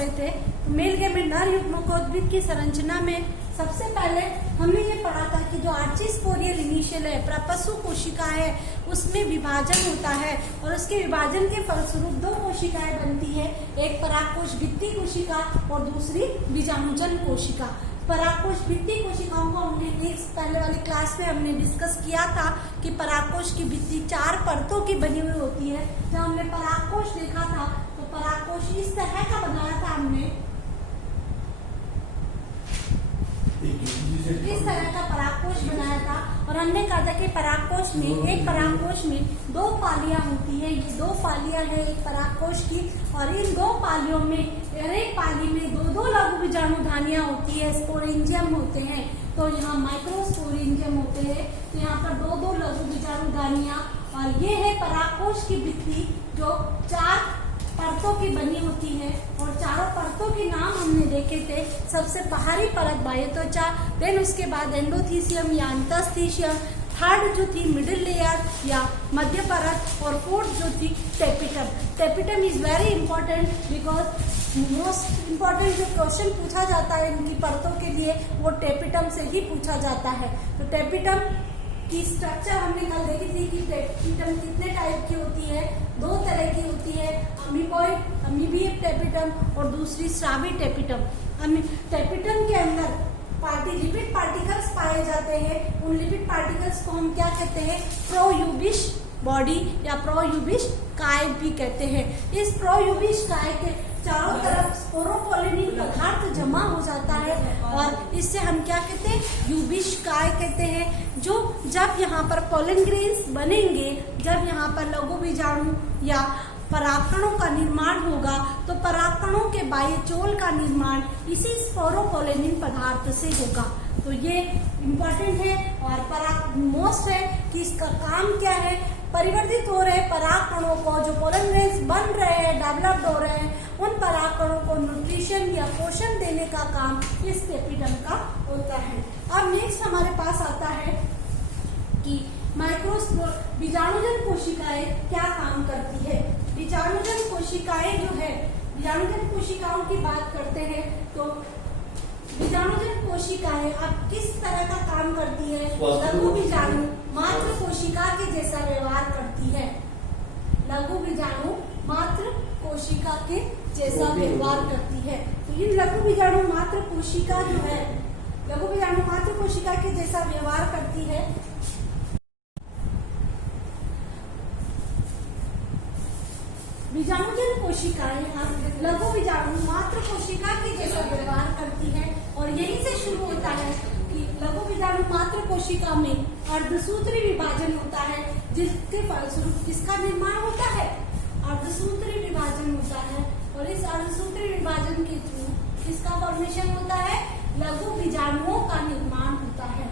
रहे थे। तो मेल गेमेट नर युग्मकोद्भिद की संरचना में सबसे पहले हमने ये पढ़ा था कि जो आर्चिस्पोरियल इनिशियल है, प्रपशु कोशिका है, उसमें विभाजन होता है और उसके विभाजन के फलस्वरूप दो कोशिकाएं बनती है, एक परागकोश भित्ति कोशिका और दूसरी बीजाणुजन कोशिका। परागकोश भित्ति कोशिकाओं को हमने पहले वाली क्लास में हमने डिस्कस किया था कि परागकोश की भित्ति 4 परतों की बनी हुई होती है। जब हमने परागकोश देखा था तो परागकोश इस तरह का बनाया था, हमने इस तरह का परागकोश बनाया था और हमने कहा था कि परागकोश में एक परागकोश में 2 पालियां होती है। ये 2 पालियां है एक परागकोश की और इन 2 पालियों में एक पाली में 2 लघु बीजाणुधानियां होती है, स्पोरेंजियम होते हैं। तो यहाँ माइक्रोस्पोरेंजियम होते हैं। तो यहाँ पर 2 लघु बीजाणुधानियां और ये है परागकोश की भित्ति जो 4 परतों की बनी होती है और चारों परतों के नाम हमने देखे थे। सबसे बाहरी परत बाह्यत्वचा, देन उसके बाद एंडोथीसियम या अंतःस्थीशियम, थर्ड जो थी मिडिल लेयर या मध्य परत और फोर्थ जो थी tapetum. Tapetum is very important because most important जो क्वेश्चन पूछा जाता है इनकी परतों के लिए वो टेपिटम से ही पूछा जाता है। तो टेपिटम की स्ट्रक्चर हमने कल देखी थी कि टेपिटम कितने टाइप की होती है, 2 तरह की होती है, अमीबॉइड अमीबियक टेपिटम और दूसरी स्रावी टेपिटम। टेपिटम के अंदर लिपिड पार्टिकल्स पाए जाते हैं। उन लिपिड पार्टिकल्स को हम क्या कहते हैं, प्रोयूबिश बॉडी या प्रोयूबिश काय भी कहते हैं। इस प्रोयूबिश काय के चारों तरफ स्पोरोपोलिनिक पदार्थ जमा हो जाता है और इससे हम क्या कहते हैं, यूबिश काय कहते हैं। जो जब यहाँ पर पोलन ग्रेन्स बनेंगे, जब यहाँ पर लघु बीजाणु या परागकणों का निर्माण होगा तो परागकणों के बाह्यचोल का निर्माण इसी स्पोरोपोलिनिक पदार्थ से होगा। तो ये इम्पोर्टेंट है और मोस्ट है कि इसका काम क्या है, परिवर्तित हो रहे परागकणों को, जो पोलन ग्रेन्स बन रहे हैं, डेवलप्ड हो रहे हैं, उन परागकणों को न्यूट्रिशन या पोषण देने का काम इस टेपिटम का होता है। अब नेक्स्ट हमारे पास आता है कि बीजाणुजन कोशिकाएं क्या काम करती है। बीजाणुजन कोशिकाएं जो है, बीजाणुजन कोशिकाओं की बात करते हैं तो बीजाणुजन कोशिकाएं अब किस तरह का काम करती है, लघु बीजाणु मात्र कोशिका के जैसा व्यवहार करती है। लघु बीजाणु मात्र कोशिका के जैसा व्यवहार करती है। तो ये लघु बीजाणु मात्र कोशिका जो है, लघु बीजाणु मात्र कोशिका के जैसा व्यवहार करती है। बीजाणुजन कोशिकाएं अब लघु बीजाणु मात्र कोशिका के जैसा व्यवहार करती है और यहीं से शुरू होता है कि लघु बीजाणु मात्र कोशिका में अर्धसूत्री विभाजन होता है, जिसके फलस्वरूप किसका निर्माण होता है, अर्धसूत्री विभाजन होता है। और इस अर्धसूत्री विभाजन के थ्रू किसका फॉर्मेशन होता है, लघु बीजाणुओं का निर्माण होता है।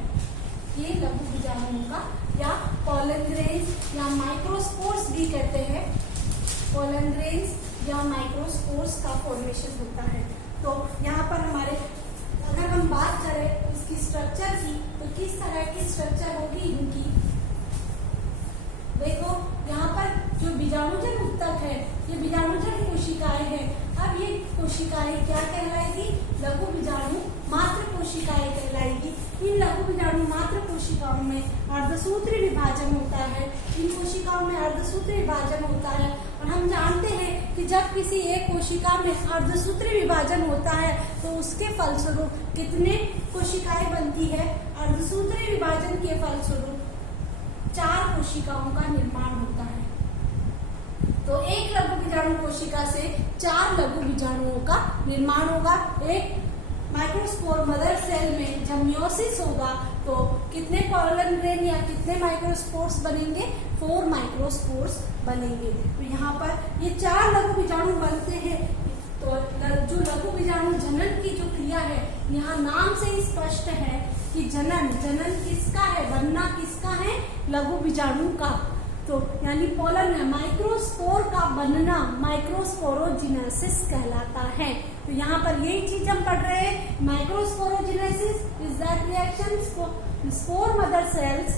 ये लघु बीजाणुओं का या पोलन ग्रेन्स या माइक्रोस्पोर्स भी कहते हैं, पोलन ग्रेन्स या माइक्रोस्पोर्स का फॉर्मेशन होता है। तो यहाँ पर हमारे अगर हम बात करें इसकी स्ट्रक्चर की तो किस तरह की स्ट्रक्चर होगी इनकी, देखो यहाँ पर जो बीजाणुजन ऊतक है ये बीजाणुजन कोशिकाएं हैं। अब ये कोशिकाएं क्या कहलाएगी, लघु बीजाणु मात्र कोशिकाएं कहलाएगी। इन लघु बीजाणु मात्र कोशिकाओं में अर्धसूत्री विभाजन होता है। इन कोशिकाओं में अर्धसूत्री विभाजन होता है और हम जानते हैं कि जब किसी एक कोशिका में अर्धसूत्री विभाजन होता है तो उसके फलस्वरूप कितने कोशिकाएं बनती है, अर्धसूत्री विभाजन के फलस्वरूप 4 कोशिकाओं का निर्माण होता है। तो एक लघु बीजाणु कोशिका से 4 लघु बीजाणुओं का निर्माण होगा। एक माइक्रोस्पोर मदर सेल में जब मियोसिस होगा तो कितने पोलन ग्रेन या कितने माइक्रोस्पोर्स बनेंगे, 4 माइक्रोस्पोर्स बनेंगे। तो यहाँ पर ये 4 लघु बीजाणु बनते हैं। तो जो लघु बीजाणु जनन की जो क्रिया है, यहाँ नाम से ही स्पष्ट है कि जनन किसका है, बनना किसका है, लघु बीजाणु का। तो यानी पोलन है, माइक्रोस्पोर का बनना माइक्रोस्पोरोजिनेसिस कहलाता है। तो यहाँ पर यही चीज हम पढ़ रहे हैं, microsporogenesis is that reaction spore mother cells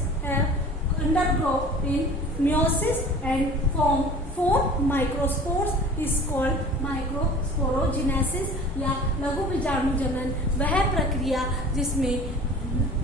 undergo in meiosis and form 4 microspores is called microsporogenesis या लघु बीजाणु जनन। वह प्रक्रिया जिसमें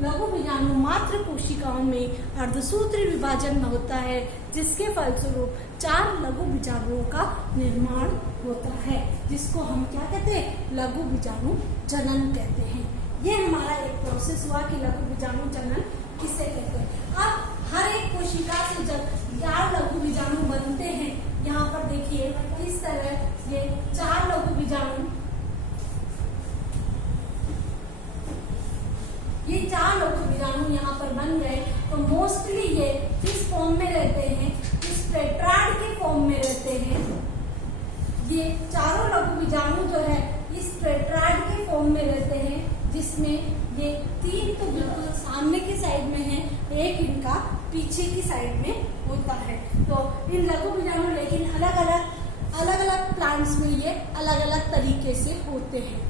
लघु बीजाणु मात्र कोशिकाओं में अर्धसूत्री विभाजन होता है, जिसके फलस्वरूप 4 लघु बीजाणुओं का निर्माण होता है, जिसको हम क्या कहते हैं, लघु बीजाणु जनन कहते हैं। ये हमारा एक प्रोसेस हुआ कि लघु बीजाणु जनन किसे कहते हैं। अब हर एक कोशिका से जब 4 लघु बीजाणु बनते हैं, यहाँ पर देखिए इस तरह ये 4 लघु बीजाणु, ये 4 लघु बीजाणु यहाँ पर बन गए, तो मोस्टली ये किस फॉर्म में रहते हैं, इस टेट्राड के फॉर्म में रहते हैं। ये चारों लघु बीजाणु जो है इस टेट्राड के फॉर्म में रहते हैं, जिसमें ये 3 तो बिल्कुल सामने की साइड में है, एक इनका पीछे की साइड में होता है। तो इन लघु बीजाणु लेकिन अलग अलग प्लांट्स में ये अलग अलग तरीके से होते हैं।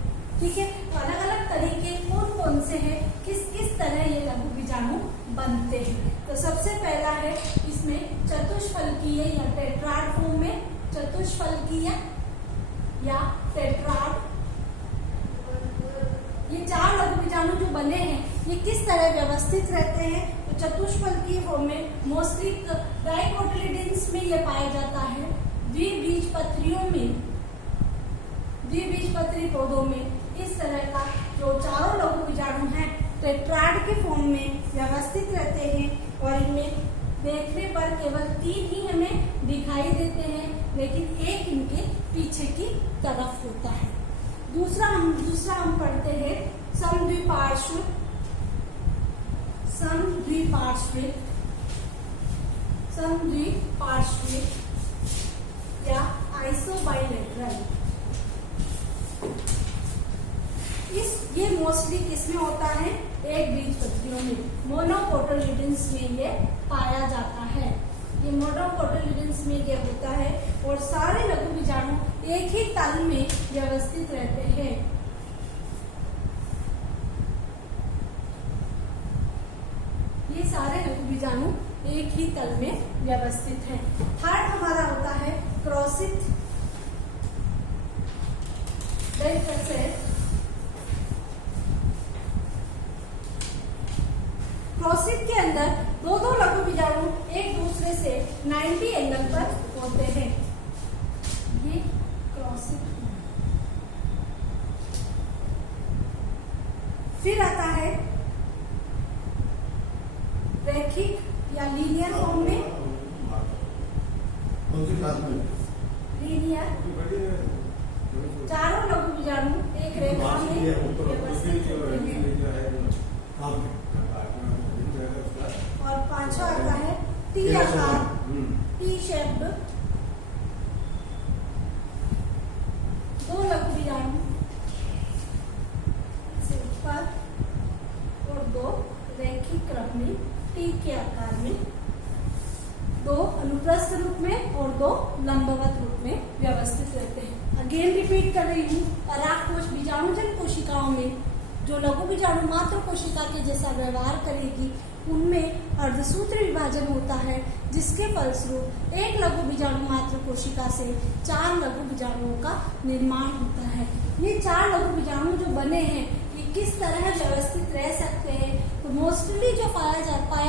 ठीक है, तो अलग अलग तरीके कौन कौन से हैं, किस तरह ये लघु बीजाणु बनते हैं। तो सबसे पहला है इसमें चतुष्फलकीय या टेट्राड फॉर्म में, चतुष्फलकीय या टेट्राड। ये 4 लघु बीजाणु जो बने हैं ये किस तरह व्यवस्थित रहते हैं, तो चतुष्फलकीय फॉर्म में मोस्टली डाइकोटिलिडन्स में ये पाया जाता है, द्विबीजपत्रियों में, द्विबीजपत्री पौधों में इस तरह का जो चारों लघु बीजाणु हैं टेट्राड के फॉर्म में व्यवस्थित रहते हैं, और इनमें देखने पर केवल 3 ही हमें दिखाई देते हैं, लेकिन एक इनके पीछे की तरफ होता है। दूसरा हम पढ़ते हैं समद्विपार्श्व, या आइसोबाइलेटरल। ये मोस्टली किसमें होता है, एक बीजपत्रियों में, मोनोकोटिलिडन्स में ये पाया जाता है। ये मोनोकोटिलिडन्स में ये होता है, और सारे लघु बीजाणु एक ही तल में व्यवस्थित रहते हैं। ये सारे लघु बीजाणु एक ही तल में व्यवस्थित हैं। थर्ड हमारा होता है क्रॉसित, क्रॉसित के अंदर दो लघु बीजाणु एक दूसरे से 90 एंगल पर होते हैं। ये क्रॉसित। फिर आता है रैखिक या लीनियर फॉर्म में, लीनियर, चारों लघु बीजाणु एक रेखा में व्यवस्थित होते हैं। और पांचवा आता है टी आकार, टी शेप्ड, 2 लघु बीजाणु से ऊपर और 2 रैखिक क्रम में टी के आकार में, 2 अनुप्रस्थ रूप में और 2 लंबवत रूप में व्यवस्थित रहते हैं। अगेन रिपीट कर रही हूँ, परागकोश बीजाणुजन कोशिकाओं में जो लघु बीजाणु मात्र कोशिका के जैसा व्यवहार करेगी, उनमें अर्धसूत्र विभाजन होता है, जिसके फलस्वरूप एक लघु बीजाणु मात्र कोशिका से 4 लघु बीजाणुओं का निर्माण होता है। ये 4 लघु बीजाणु जो बने हैं ये किस तरह व्यवस्थित रह सकते हैं, तो मोस्टली जो पाया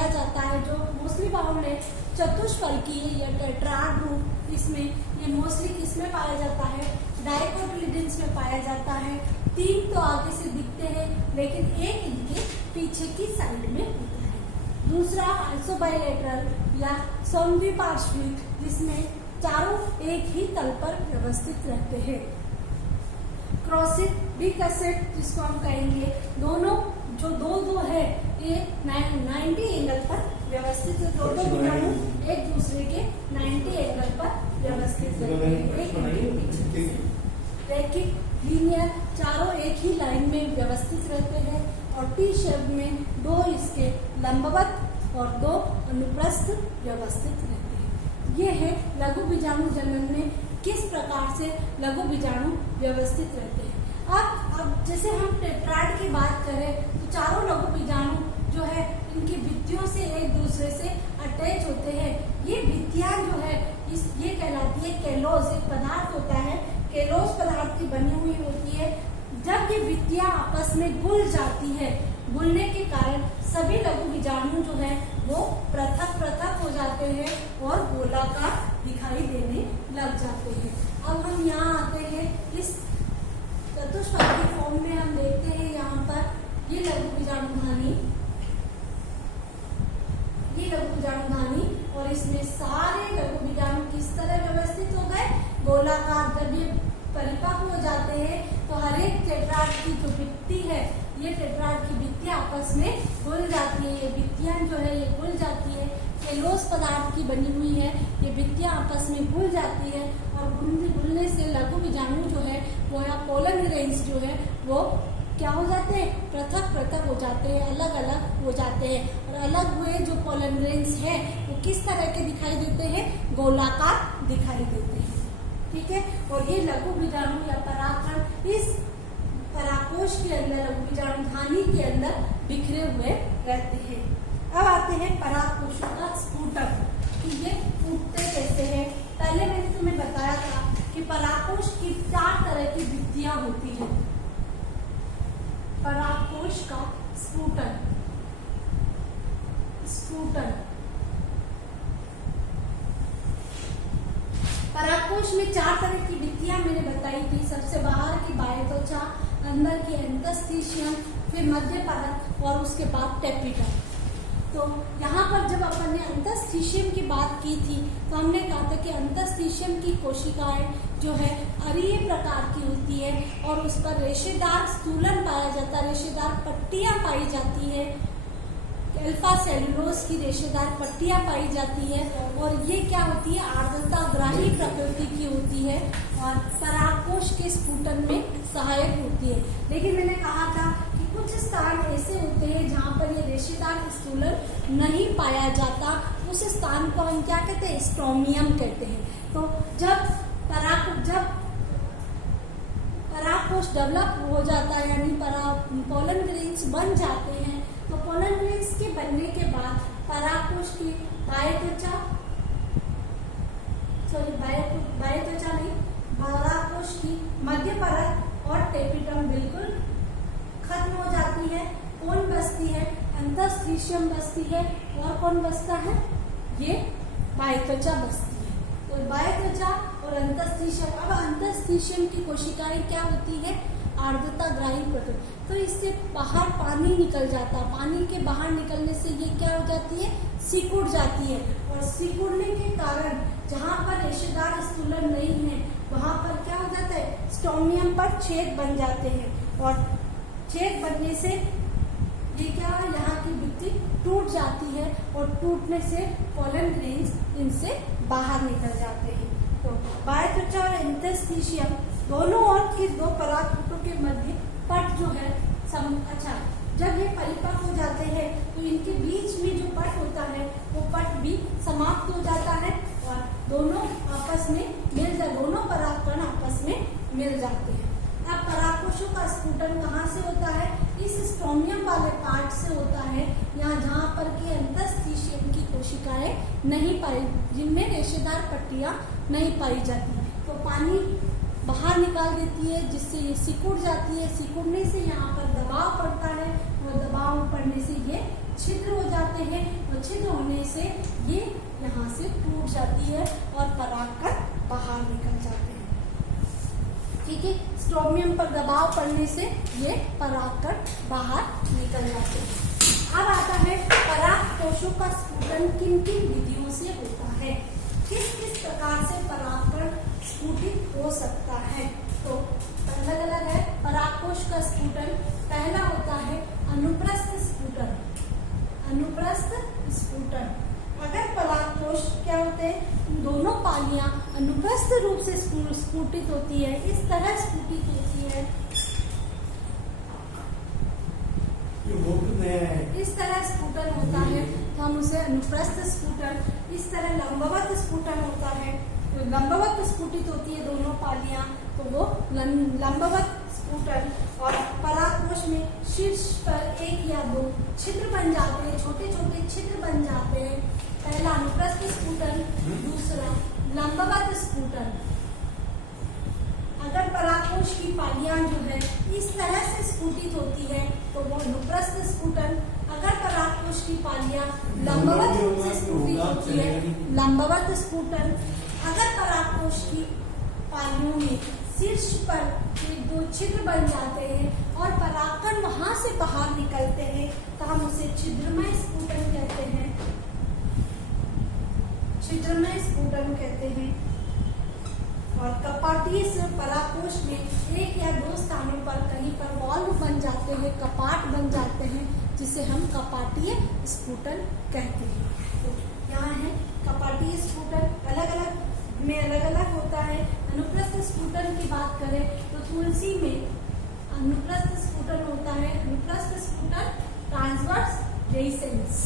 जाता है, जो मोस्टली फाउंड है चतुष्फलकीय या टेट्राड रूप, इसमें ये मोस्टली किसमें पाया जाता है, डाइकोटिलिडन्स में पाया जाता है। 3 तो आगे से दिखते हैं, लेकिन एक इनके पीछे की साइड में होता है। दूसरा आइसोबाइलेटरल या समद्विपार्श्विक, जिसमें चारों एक ही तल पर व्यवस्थित रहते हैं। क्रॉसित, बिकसित जिसको हम कहेंगे, दोनों जो दो है ये 90 एंगल पर व्यवस्थित, दोनों बीजाणु एक दूसरे के 90 एंगल पर व्यवस्थित रहते हैं। रैखिक, लीनियर, चारों एक ही लाइन में व्यवस्थित रहते हैं, और टी शेप में 2 इसके लंबवत और 2 अनुप्रस्थ व्यवस्थित रहते हैं। ये है लघु बीजाणु जनन में किस प्रकार से लघु बीजाणु व्यवस्थित रहते हैं। अब जैसे हम टेट्राड की बात करें तो चारों लघु बीजाणु जो है इनकी भित्तियों से एक दूसरे से अटैच होते हैं। ये भित्तियां जो है ये कहलाती है केलोस। एक पदार्थ होता है, केलोस पदार्थ की बनी हुई होती है। जब ये भित्तियां आपस में घुल जाती है, घुलने के कारण सभी लघु बीजाणु जो है वो पृथक पृथक हो जाते हैं और गोलाकार दिखाई देने लग जाते हैं। अब हम यहाँ आते हैं, इस चतुष्पदी फॉर्म में हम देखते हैं यहाँ पर ये लघु बीजाणुधानी, ये लघु बीजाणुधानी, और इसमें सारे लघु बीजाणु किस तरह व्यवस्थित हो गए, गोलाकार। जब ये परिपक्व हो जाते हैं तो हर एक टेट्राड की जो भित्ति है, ये टेट्राड की भित्तियां आपस में घुल जाती है। ये भित्तियां जो है ये घुल जाती है, केलोस पदार्थ की बनी हुई है, ये भित्तियां आपस में घुल जाती है और घुलने से लघु बीजाणु जो है वो या पोलन ग्रेन्स जो है वो क्या हो जाते हैं, पृथक पृथक हो जाते हैं, अलग अलग हो जाते हैं। और अलग हुए जो पोलन ग्रेन्स है वो किस तरह के दिखाई देते हैं, गोलाकार दिखाई देते हैं। ठीक है, और ये लघु बीजाणु या परागकण इस परागकोश के अंदर, लघु बीजाणुधानी के अंदर बिखरे हुए रहते हैं। अब आते हैं परागकोशों का स्फुटन, कि ये फूटते कैसे हैं। पहले मैंने तुम्हें बताया था कि परागकोश की 4 तरह की भित्तियां होती है। परागकोश का स्फुटन, स्फुटन, परागकोश में 4 तरह की भित्तियां मैंने बताई थी। सबसे बाहर की बाह्यत्वचा, अंदर की एंतस्थीशियम, फिर मध्य परत और उसके बाद टेपिटम। तो यहाँ पर जब अपन ने अंतस्थीशियम की बात की थी तो हमने कहा था कि अंतस्थीशियम की कोशिकाएं जो है अरीय प्रकार की होती है और उस पर रेशेदार स्थूलन पाया जाता है, रेशेदार पट्टियां पाई जाती है, अल्फा सेलुलोज की रेशेदार पट्टियां पाई जाती है। और ये क्या होती है, आर्द्रताग्राही प्रकृति की होती है और परागकोश के स्फुटन में सहायक होती है। लेकिन मैंने कहा था कि कुछ स्थान ऐसे होते हैं जहाँ पर ये रेशेदार स्थूलन नहीं पाया जाता, उस स्थान को हम क्या कहते हैं, स्ट्रोमियम कहते हैं। तो जब परागकोश डेवलप हो जाता है, यानी पोलन ग्रेन्स बन जाते हैं, तो पोलन ग्रेन्स के बनने के बाद परागकोश की बाह्यत्वचा, बाह्यत्वचा नहीं, परागकोश की मध्य परत और टेपिटम बिल्कुल खत्म हो जाती है। कौन बचती है, अंतस्थीशियम बचती है, और कौन बचता है, ये बाह्यत्वचा बचती है। तो बाह्यत्वचा और अंतस्थीशियम। अब अंतस्थीशियम की कोशिकाएं क्या होती है, आर्द्रताग्राही प्रकृति, तो इससे बाहर पानी निकल जाता है। पानी के बाहर निकलने से ये क्या हो जाती है, सिकुड़ जाती है, और सिकुड़ने के कारण जहाँ पर रेशेदार स्थूलन नहीं है वहाँ पर क्या हो जाता है, स्ट्रोमियम पर छेद बन जाते हैं, और छेद बनने से ये क्या, यहाँ की भित्ति टूट जाती है, और टूटने से पोलन ग्रेन्स इनसे बाहर निकल जाते हैं। तो बाह्यत्वचा और इंटरस्टिशियम दोनों और के 2 परागकणों के मध्य पट जो है अच्छा, जब ये परिपक्व हो जाते हैं तो इनके बीच में जो पट होता है वो पट भी समाप्त हो जाता है और दोनों आपस में दोनों परागकण आपस में मिल जाते हैं। अब परागकोशों का स्फुटन कहाँ से होता है, इस स्ट्रोमियम वाले पार्ट से होता है, यहाँ जहाँ पर की अंतस्थीशियम की कोशिकाएं नहीं पाई, जिनमें रेशेदार पट्टियां नहीं पाई जाती, तो पानी बाहर निकाल देती है, जिससे ये सिकुड़ जाती है। सिकुड़ने से यहाँ पर दबाव पड़ता है, और दबाव पड़ने से ये छिद्र हो जाते हैं, और छिद्र होने से ये यहाँ से टूट जाती है और परागकण बाहर निकल जाते हैं। ठीक है, स्ट्रोमियम पर दबाव पड़ने से ये परागकण बाहर निकल जाते हैं। अब आता है परागकोशों का स्फुटन किन किन विधियों से होता है, किस किस प्रकार से परागकण स्फुटित हो सकता है। तो अलग अलग है परागकोश का स्फुटन। पहला होता है अनुप्रस्थ स्फुटन, अनुप्रस्थ स्फुटन। अगर परागकोश क्या होते हैं, दोनों पालियां अनुप्रस्थ रूप से स्फुटित होती है, इस तरह स्फुटित होती है, इस तरह स्फुटन होता है तो हम उसे अनुप्रस्थ स्फुटन। इस तरह लंबवत स्फुटन होता है, तो लंबवत स्फुटित होती है दोनों पालियां, तो वो लंबवत स्फुटन। और परागकोश में शीर्ष पर 1 या 2 छिद्र बन जाते हैं, छोटे छोटे छिद्र बन जाते हैं। पहला अनुप्रस्थ स्फुटन, दूसरा लंबवत स्फुटन। अगर परागकोश की पालियां जो है इस तरह से स्फुटित होती है तो वो अनुप्रस्थ स्फुटन। अगर परागकोश की पालियां लंबवत रूप से स्फुटित होती है, लंबवत स्फुटन। अगर परागकोश की पालियों में शीर्ष पर एक दो छिद्र बन जाते हैं और परागकण वहां से बाहर निकलते हैं तो हम उसे छिद्रमय स्फुटन कहते हैं, छिद्रमय स्फुटन कहते हैं। और कपाटीय परागकोश में एक या दो स्थानों पर कहीं पर वॉल्व बन जाते हैं, कपाट बन जाते हैं, जिसे हम कपाटीय स्फुटन कहते हैं। तो यहाँ है कपाटीय स्फुटन, अलग अलग में अलग अलग होता है। अनुप्रस्थ स्फुटन की बात करें तो तुलसी में अनुप्रस्थ स्फुटन होता है। अनुप्रस्थ स्फुटन ट्रांसवर्स डेइसेंस,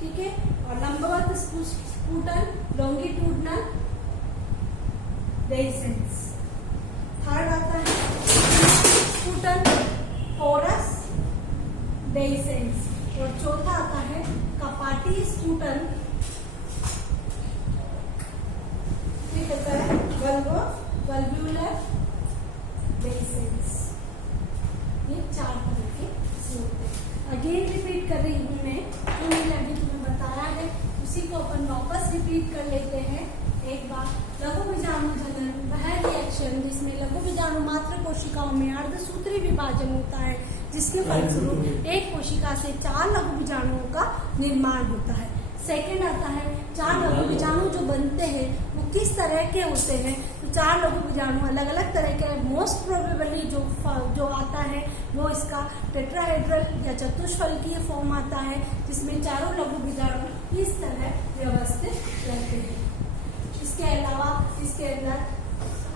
ठीक है। और लंबवत स्फुटन लॉन्गिट्यूडनल डेइसेंस। थर्ड आता है स्फुटन पोरस डेइसेंस। और चौथा आता है कपाटी स्फुटन, ये कहता है वल्व्यूलर डेइसेंस। ये चार तरह के होते हैं। अगेन रिपीट कर रही हूँ मैं, जो मैंने अभी तुम्हें बताया है उसी को अपन वापस रिपीट कर लेते हैं एक बार। लघु बीजाणु जनन वह रिएक्शन जिसमें लघु बीजाणु मात्र कोशिकाओं में अर्धसूत्री विभाजन होता है, जिसके फलस्वरूप एक कोशिका से 4 लघु बीजाणुओं का निर्माण होता है। सेकंड आता है 4 लघु बीजाणु जो बनते हैं वो किस तरह के होते हैं। तो 4 लघु बीजाणु अलग अलग तरह के, मोस्ट प्रोबेबली जो आता है वो इसका टेट्राहेड्रल या चतुष्फलकीय फॉर्म आता है, जिसमें चारों लघु बीजाणु इस तरह व्यवस्थित रहते हैं। इसके अलावा इसके अंदर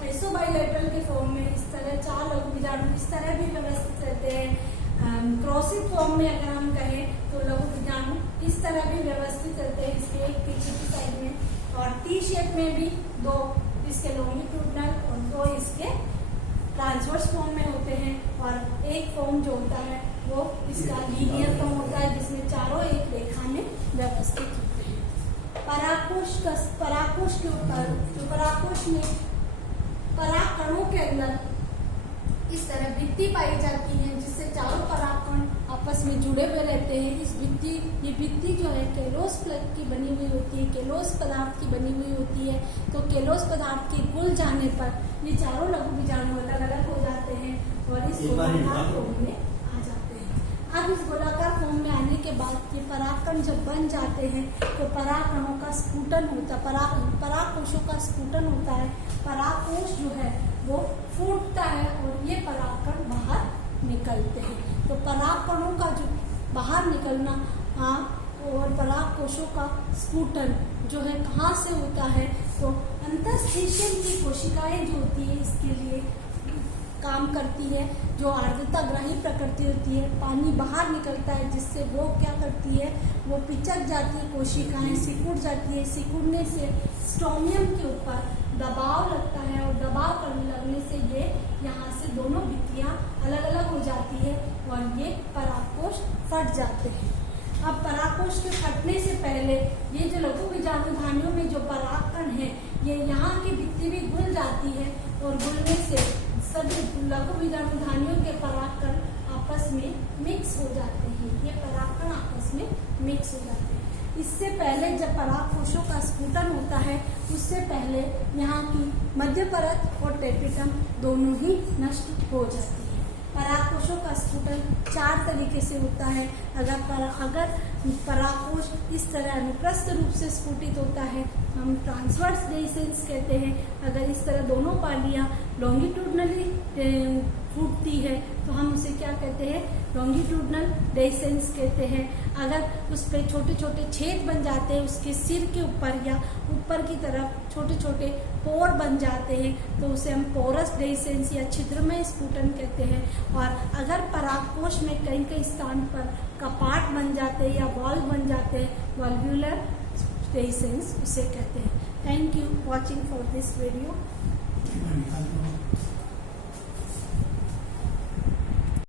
आइसोबाइलेटरल के फॉर्म में इस तरह 4 लघु बीजाणु इस तरह भी व्यवस्थित रहते हैं। क्रॉसिव फॉर्म में अगर हम कहें तो लघु बीजाणु इस तरह भी व्यवस्थित रहते हैं, इसके एक पीछे की साइड में। और टी शेप में भी 2 इसके लॉन्गिट्यूडनल और 2 इसके ट्रांसवर्स फॉर्म में होते हैं। और एक फॉर्म जो होता है वो इसका लीनियर फॉर्म होता है, जिसमें चारों एक रेखा में व्यवस्थित होते हैं। परागकोश के ऊपर जो परागकोश में परागकणों के अंदर इस तरह भित्ति पाई जाती है, जिससे चारों परागकण आपस में जुड़े हुए रहते हैं। ये भित्ति जो है केलोस प्लग की बनी हुई होती है, केलोस पदार्थ की बनी हुई होती है। तो केलोस पदार्थ के घुल जाने पर ये चारों लघु बीजाणु अलग अलग हो जाते हैं और इस गोलाकार फॉर्म में आ जाते हैं। अब इस गोलाकार फॉर्म में आने के बाद ये परागकण जब बन जाते हैं तो परागकणों का स्फुटन होता है, परागकोशों का स्फुटन होता है। परागकोश जो है वो फूटता है और ये परागकण बाहर निकलते हैं। तो परागकणों का जो बाहर निकलना और परागकोशों का स्फुटन जो है कहाँ से होता है, तो अंतःस्थिशियम की कोशिकाएं जो होती है इसके लिए काम करती है, जो आर्द्रताग्राही प्रकृति होती है। पानी बाहर निकलता है जिससे वो क्या करती है, वो पिचक जाती है, कोशिकाएं सिकुड़ जाती है। सिकुड़ने से स्टोमियम के ऊपर दबाव लगता है और दबाव करने लगने से ये यहाँ से दोनों भित्तियाँ अलग अलग हो जाती है और ये परागकोश फट जाते हैं। अब परागकोश के फटने से पहले ये जो लघु बीजाणुधानियों में जो परागकण है ये यहाँ की भित्ति भी घुल जाती है और घुलने से सभी लघु बीजाणुधानियों के परागकण आपस में मिक्स हो जाते हैं। ये परागकण आपस में मिक्स हो जाते हैं। इससे पहले जब परागकोशों का स्फुटन होता है उससे पहले यहाँ की मध्य परत और टेपिटम दोनों ही नष्ट हो जाती है। परागकोशों का स्फुटन 4 तरीके से होता है। अगर परागकोश इस तरह अनुप्रस्थ रूप से स्फुटित होता है हम ट्रांसवर्स डेइसेंस कहते हैं। अगर इस तरह दोनों पालियां लॉन्गिट्यूडनली फूटती है तो हम उसे क्या कहते हैं, लॉन्गिट्यूडनल डेइसेंस कहते हैं। अगर उस पर छोटे छोटे छेद बन जाते हैं उसके सिर के ऊपर या ऊपर की तरफ छोटे छोटे पोर बन जाते हैं तो उसे हम पोरस डेइसेंस या छिद्रमय स्फुटन कहते हैं। और अगर परागकोश में कई कई स्थान पर कपाट बन जाते हैं या वॉल्व बन जाते हैं, वॉल्व्यूलर डेइसेंस उसे कहते हैं। Thank you watching for this video.